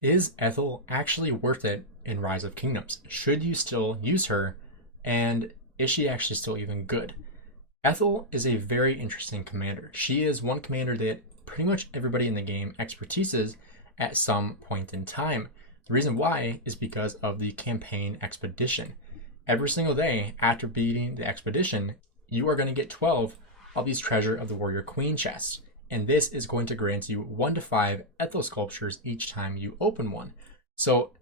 Is Ethel actually worth it in Rise of Kingdoms? Should you still use her? And is she actually still even good? Ethel is a very interesting commander. She is one commander that pretty much everybody in the game expertises at some point in time. The reason why is because of the campaign expedition. Every single day after beating the expedition, you are going to get 12 of these Treasure of the Warrior Queen chests. And this is going to grant you 1 to 5 Ethel sculptures each time you open one. So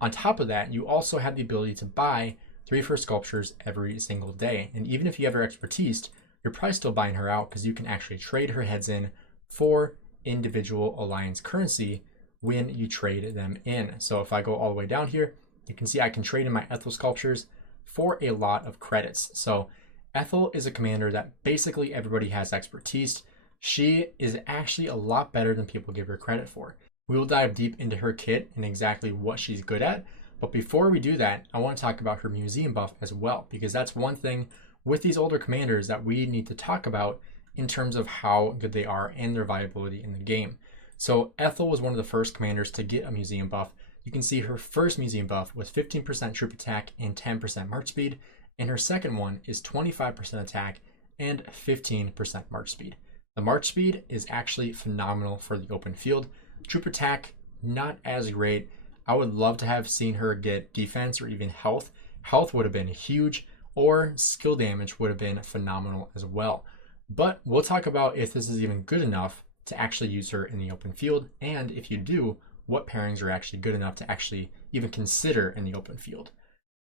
on top of that, you also have the ability to buy 3 of her sculptures every single day. And even if you have her expertise, you're probably still buying her out because you can actually trade her heads in for individual alliance currency when you trade them in. So if I go all the way down here, you can see I can trade in my Ethel sculptures for a lot of credits. So Ethel is a commander that basically everybody has expertise. She is actually a lot better than people give her credit for. We will dive deep into her kit and exactly what she's good at. But before we do that, I want to talk about her museum buff as well, because that's one thing with these older commanders that we need to talk about in terms of how good they are and their viability in the game. So Ethel was one of the first commanders to get a museum buff. You can see her first museum buff was 15% troop attack and 10% march speed, and her second one is 25% attack and 15% march speed. The march speed is actually phenomenal for the open field. Troop attack, not as great. I would love to have seen her get defense or even health. Health would have been huge, or skill damage would have been phenomenal as well. But we'll talk about if this is even good enough to actually use her in the open field, and if you do, what pairings are actually good enough to actually even consider in the open field.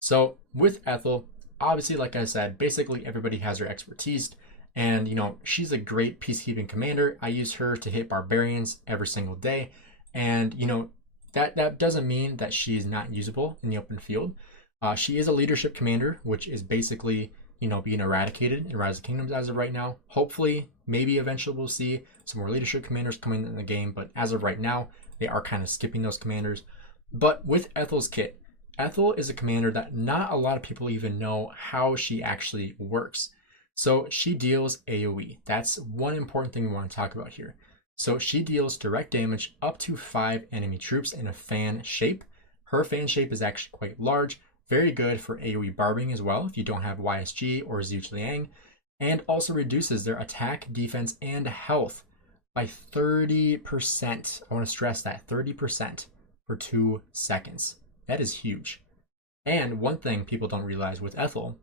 So with Ethel, obviously, like I said, basically everybody has her expertise. And, she's a great peacekeeping commander. I use her to hit barbarians every single day. And, that doesn't mean that she's not usable in the open field. She is a leadership commander, which is basically, being eradicated in Rise of Kingdoms as of right now. Hopefully, maybe eventually we'll see some more leadership commanders coming in the game. But as of right now, they are kind of skipping those commanders. But with Ethel's kit, Ethel is a commander that not a lot of people even know how she actually works. So she deals AoE. That's one important thing we want to talk about here. So she deals direct damage up to 5 enemy troops in a fan shape. Her fan shape is actually quite large, very good for AoE barbing as well if you don't have YSG or Zhuge Liang, and also reduces their attack, defense, and health by 30%. I want to stress that, 30% for 2 seconds. That is huge. And one thing people don't realize with Ethel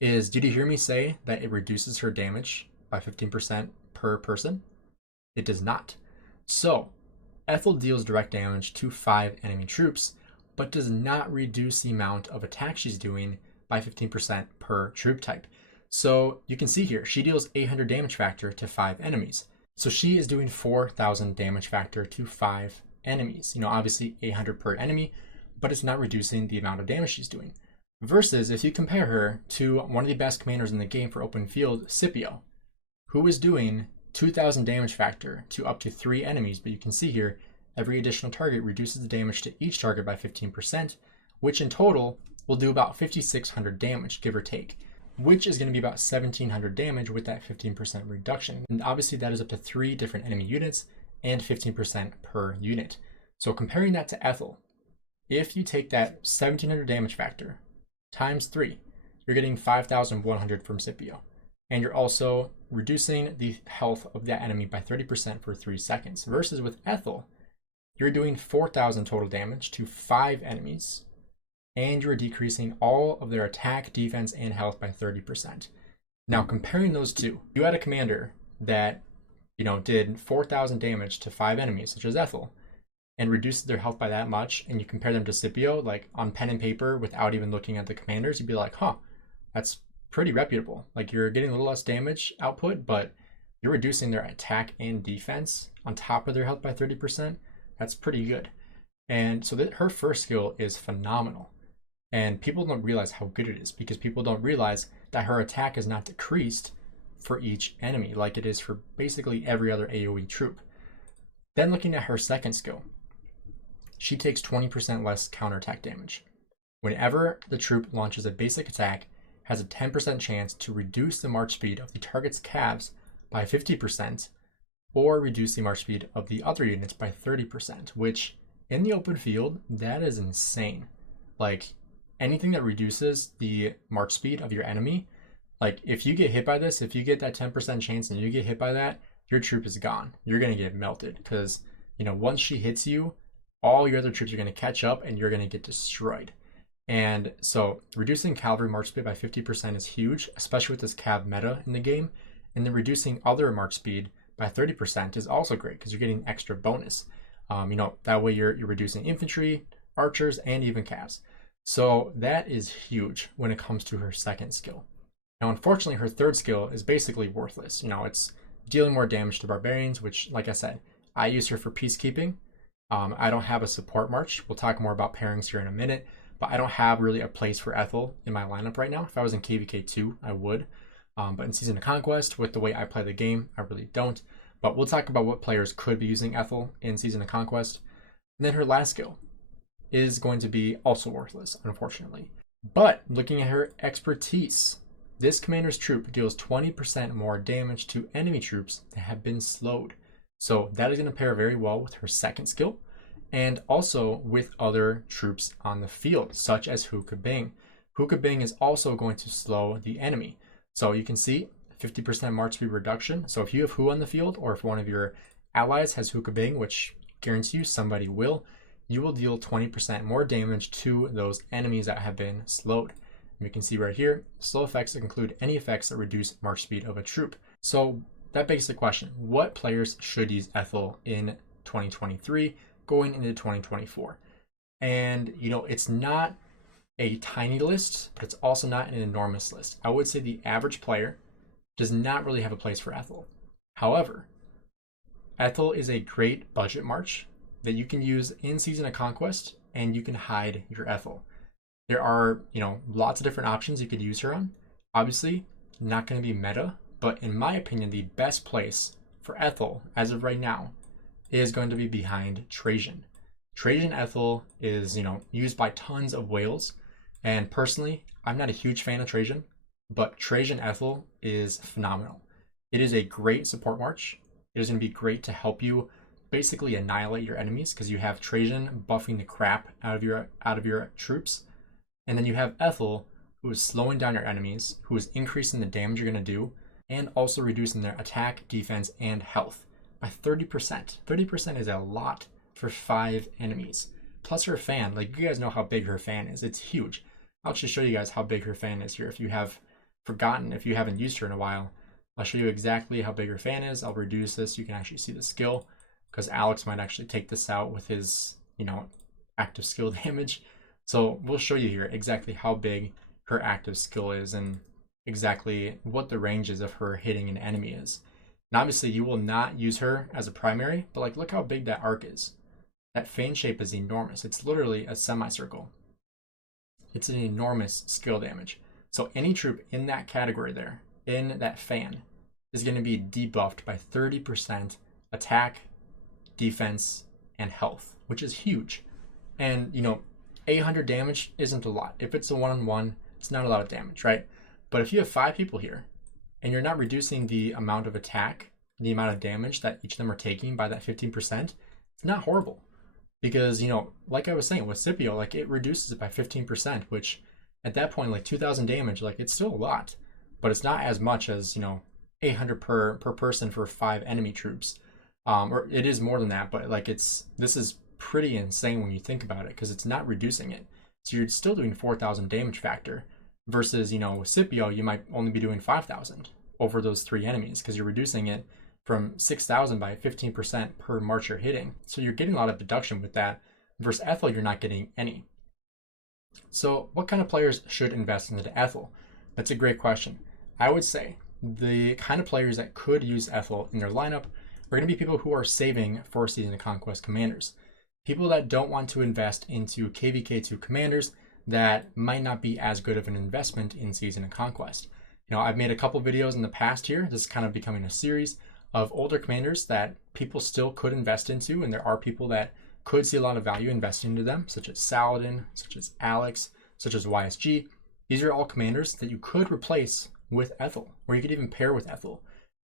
is, did you hear me say that it reduces her damage by 15% per person? It does not. So Ethel deals direct damage to 5 enemy troops, but does not reduce the amount of attack she's doing by 15% per troop type. So you can see here, she deals 800 damage factor to 5 enemies. So she is doing 4,000 damage factor to 5 enemies. Obviously 800 per enemy, but it's not reducing the amount of damage she's doing. Versus if you compare her to one of the best commanders in the game for open field, Scipio, who is doing 2,000 damage factor to up to 3 enemies. But you can see here, every additional target reduces the damage to each target by 15%, which in total will do about 5,600 damage, give or take, which is going to be about 1,700 damage with that 15% reduction. And obviously that is up to 3 different enemy units and 15% per unit. So comparing that to Ethel, if you take that 1,700 damage factor times 3, you're getting 5,100 from Scipio. And you're also reducing the health of that enemy by 30% for 3 seconds. Versus with Ethel, you're doing 4,000 total damage to 5 enemies, and you're decreasing all of their attack, defense, and health by 30%. Now, comparing those two, you had a commander that, did 4,000 damage to 5 enemies, such as Ethel, and reduces their health by that much, and you compare them to Scipio, like on pen and paper, without even looking at the commanders, you'd be like, that's pretty reputable. Like, you're getting a little less damage output, but you're reducing their attack and defense on top of their health by 30%. That's pretty good. And so her first skill is phenomenal. And people don't realize how good it is, because people don't realize that her attack is not decreased for each enemy like it is for basically every other AoE troop. Then looking at her second skill, she takes 20% less counterattack damage. Whenever the troop launches a basic attack, has a 10% chance to reduce the march speed of the target's calves by 50%, or reduce the march speed of the other units by 30%, which in the open field, that is insane. Like anything that reduces the march speed of your enemy, like if you get hit by this, if you get that 10% chance and you get hit by that, your troop is gone. You're gonna get melted because once she hits you, all your other troops are gonna catch up and you're gonna get destroyed. And so reducing cavalry march speed by 50% is huge, especially with this cav meta in the game. And then reducing other march speed by 30% is also great because you're getting extra bonus. That way you're reducing infantry, archers, and even cavs. So that is huge when it comes to her second skill. Now, unfortunately, her third skill is basically worthless. It's dealing more damage to barbarians, which, like I said, I use her for peacekeeping. I don't have a support march. We'll talk more about pairings here in a minute, but I don't have really a place for Aethel in my lineup right now. If I was in KVK 2, I would. But in Season of Conquest, with the way I play the game, I really don't. But we'll talk about what players could be using Aethel in Season of Conquest. And then her last skill is going to be also worthless, unfortunately. But looking at her expertise, this commander's troop deals 20% more damage to enemy troops that have been slowed. So that is going to pair very well with her second skill and also with other troops on the field, such as Hookah Bing. Hookah Bing is also going to slow the enemy. So you can see 50% march speed reduction. So if you have Who on the field, or if one of your allies has Hookah Bing, which guarantees you somebody will, you will deal 20% more damage to those enemies that have been slowed. And you can see right here, slow effects include any effects that reduce march speed of a troop. So that begs the question, what players should use Aethel in 2023 going into 2024? And it's not a tiny list, but it's also not an enormous list. I would say the average player does not really have a place for Aethel. However, Aethel is a great budget march that you can use in Season of Conquest, and you can hide your Aethel. There are, lots of different options you could use her on. Obviously, not going to be meta, but in my opinion, the best place for Aethel, as of right now, is going to be behind Trajan. Trajan Aethel is, used by tons of whales, and personally, I'm not a huge fan of Trajan, but Trajan Aethel is phenomenal. It is a great support march. It is going to be great to help you basically annihilate your enemies because you have Trajan buffing the crap out of your troops, and then you have Aethel, who is slowing down your enemies, who is increasing the damage you're going to do, and also reducing their attack, defense, and health by 30%. 30% is a lot for 5 enemies. Plus her fan, like you guys know how big her fan is. It's huge. I'll just show you guys how big her fan is here. If you have forgotten, if you haven't used her in a while, I'll show you exactly how big her fan is. I'll reduce this. You can actually see the skill because Alex might actually take this out with his, active skill damage. So we'll show you here exactly how big her active skill is and exactly what the ranges of her hitting an enemy is. And obviously you will not use her as a primary, but look how big that arc is. That fan shape is enormous. It's literally a semicircle. It's an enormous skill damage. So any troop in that category there, in that fan, is going to be debuffed by 30% attack, defense, and health, which is huge. And 800 damage isn't a lot. If it's a one-on-one, it's not a lot of damage, right? But if you have 5 people here, and you're not reducing the amount of attack, the amount of damage that each of them are taking by that 15%, it's not horrible. Because, like I was saying with Scipio, it reduces it by 15%, which at that point, 2,000 damage, it's still a lot. But it's not as much as, 800 per person for 5 enemy troops. Or it is more than that, but this is pretty insane when you think about it, because it's not reducing it. So you're still doing 4,000 damage factor. Versus, with Scipio, you might only be doing 5,000 over those 3 enemies because you're reducing it from 6,000 by 15% per march you're hitting. So you're getting a lot of deduction with that. Versus Aethel, you're not getting any. So what kind of players should invest into Aethel? That's a great question. I would say the kind of players that could use Aethel in their lineup are going to be people who are saving for Season of Conquest commanders. People that don't want to invest into KVK2 commanders that might not be as good of an investment in Season of Conquest. I've made a couple videos in the past here. This is kind of becoming a series of older commanders that people still could invest into, and there are people that could see a lot of value investing into them, such as Saladin, such as Alex, such as YSG. These are all commanders that you could replace with Aethel, or you could even pair with Aethel.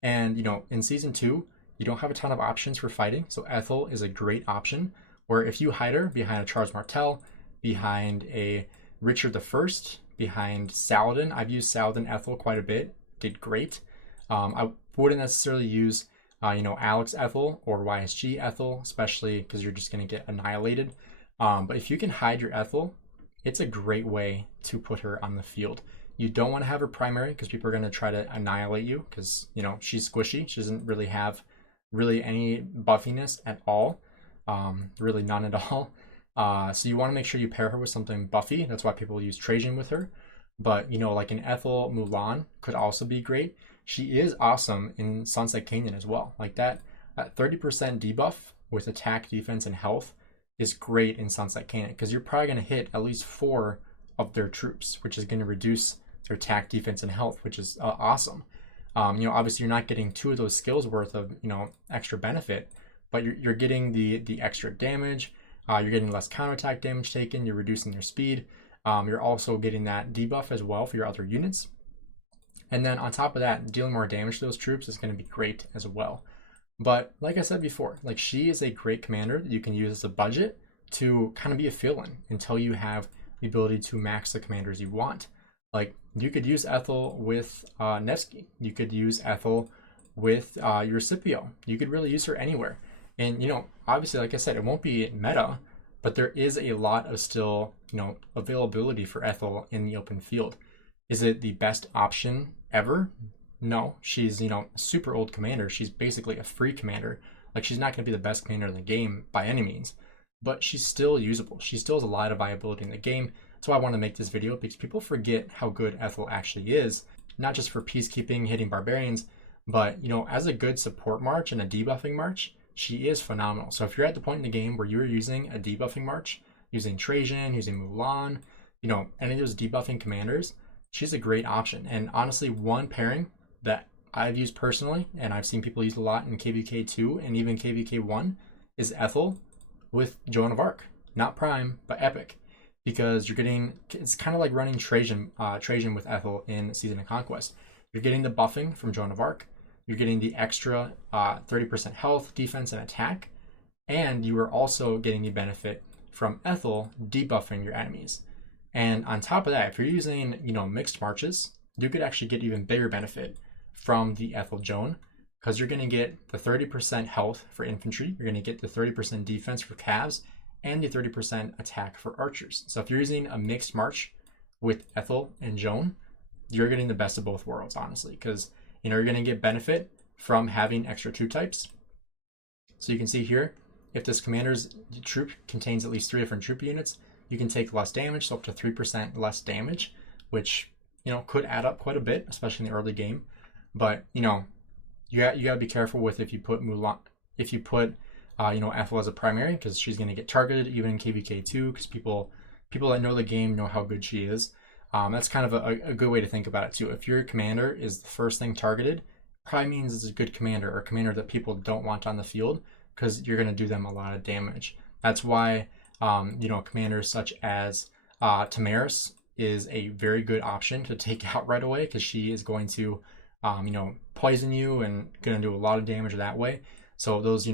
And, in Season 2, you don't have a ton of options for fighting, so Aethel is a great option. where if you hide her behind a Charles Martel, behind a Richard the First, behind Saladin. I've used Saladin Ethel quite a bit, did great. I wouldn't necessarily use, Alex Ethel or YSG Ethel, especially because you're just going to get annihilated. But if you can hide your Ethel, it's a great way to put her on the field. You don't want to have her primary because people are going to try to annihilate you because, she's squishy. She doesn't really have any buffiness at all. Really none at all. So you want to make sure you pair her with something buffy. That's why people use Trajan with her. But, like an Ethel Mulan could also be great. She is awesome in Sunset Canyon as well. Like that 30% debuff with attack, defense, and health is great in Sunset Canyon because you're probably going to hit at least 4 of their troops, which is going to reduce their attack, defense, and health, which is awesome. Obviously you're not getting 2 of those skills worth of, extra benefit, but you're getting the extra damage. You're getting less counterattack damage taken. You're reducing your speed. You're also getting that debuff as well for your other units. And then on top of that, dealing more damage to those troops is going to be great as well. But like I said before, like she is a great commander that you can use as a budget to kind of be a fill-in until you have the ability to max the commanders you want. Like you could use Ethel with Nevsky. You could use Ethel with your Scipio. You could really use her anywhere. And, obviously, like I said, it won't be meta, but there is a lot of still, availability for Ethel in the open field. Is it the best option ever? No. She's, a super old commander. She's basically a free commander. Like, she's not going to be the best commander in the game by any means, but she's still usable. She still has a lot of viability in the game. That's why I want to make this video, because people forget how good Ethel actually is, not just for peacekeeping, hitting barbarians, but, as a good support march and a debuffing march, she is phenomenal. So if you're at the point in the game where you're using a debuffing march, using Trajan, using Mulan, any of those debuffing commanders, she's a great option. And honestly, one pairing that I've used personally, and I've seen people use a lot in KVK2 and even KVK1, is Ethel with Joan of Arc. Not Prime, but Epic. Because it's kind of like running Trajan with Ethel in Season of Conquest. You're getting the buffing from Joan of Arc. You're getting the extra 30% health, defense, and attack. And you are also getting the benefit from Ethel debuffing your enemies. And on top of that, if you're using, mixed marches, you could actually get even bigger benefit from the Ethel Joan, because you're going to get the 30% health for infantry. You're going to get the 30% defense for calves and the 30% attack for archers. So if you're using a mixed march with Ethel and Joan, you're getting the best of both worlds, honestly, because you're going to get benefit from having extra troop types. So you can see here, if this commander's troop contains at least 3 different troop units, you can take less damage, so up to 3% less damage, which, could add up quite a bit, especially in the early game. But, you got to be careful with if you put Mulan, Ethel as a primary, because she's going to get targeted even in KVK2, because people that know the game know how good she is. That's kind of a good way to think about it too. If your commander is the first thing targeted, probably means it's a good commander, or a commander that people don't want on the field, because you're going to do them a lot of damage. That's why, commanders such as Tamaris is a very good option to take out right away, because she is going to, poison you and going to do a lot of damage that way. So those,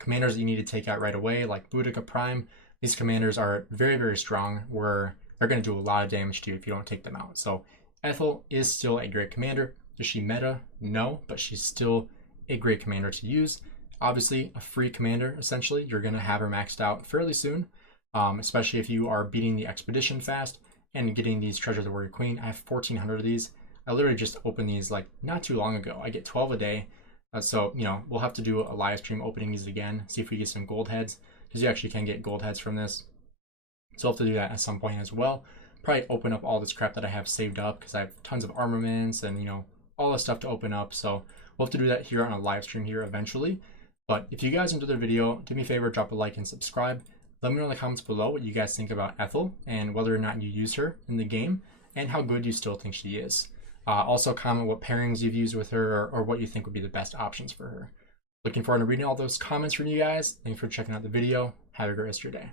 commanders that you need to take out right away, like Boudica Prime, these commanders are very, very strong, where they're going to do a lot of damage to you if you don't take them out. So Ethel is still a great commander. Is she meta? No, but she's still a great commander to use. Obviously, a free commander, essentially. You're going to have her maxed out fairly soon, especially if you are beating the expedition fast and getting these Treasure of the Warrior Queen. I have 1,400 of these. I literally just opened these like not too long ago. I get 12 a day. So, we'll have to do a live stream opening these again, see if we get some gold heads, because you actually can get gold heads from this. So I'll have to do that at some point as well. Probably open up all this crap that I have saved up, because I have tons of armaments and, all this stuff to open up. So we'll have to do that here on a live stream here eventually. But if you guys enjoyed the video, do me a favor, drop a like and subscribe. Let me know in the comments below what you guys think about Ethel and whether or not you use her in the game and how good you still think she is. Also comment what pairings you've used with her, or what you think would be the best options for her. Looking forward to reading all those comments from you guys. Thanks for checking out the video. Have a great rest of your day.